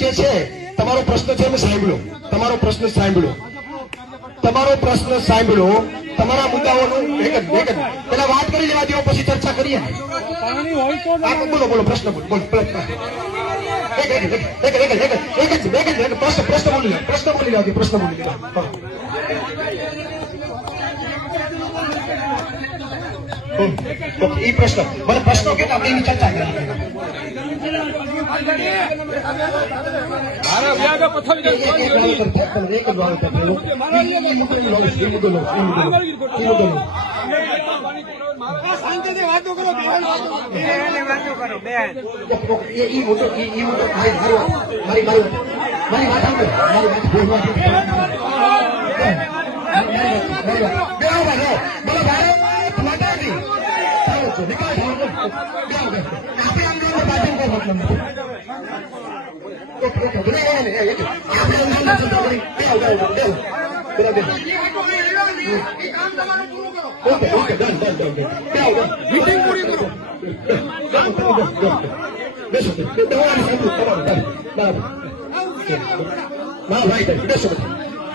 જે છે તમારો પ્રશ્ન છે અમે સાંભળ્યો, તમારો પ્રશ્ન સાંભળ્યો, તમારો પ્રશ્ન સાંભળ્યો, તમારા મુદ્દાઓનું એક જ પેલા વાત કરી લેવા દો પછી ચર્ચા કરીએ. બોલો બોલો પ્રશ્ન બોલો પ્રશ્ન બોલી લો પ્રશ્ન બોલી લો. એ પ્રશ્ન મને પ્રશ્નો કેટલા આપણે એની ચર્ચા કરી.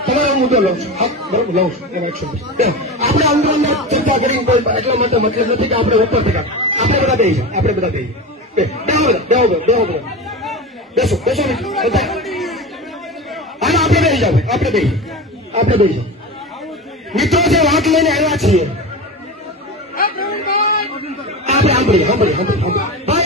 તમારો મુદ્દો લઉં છું, હા બરોબર લઉં છું. આપણે અંદર ચર્ચા કરી એટલા માટે મતલબ નથી કે આપણે ઉપર થયા. આપણે બધા દઈએ, આપણે બધા દઈએ. બેસો અને આપણે દઈ જાવ, આપણે દઈ જાવ. મિત્રો જે વાત લઈને આવ્યા છીએ આપણે સાંભળીએ.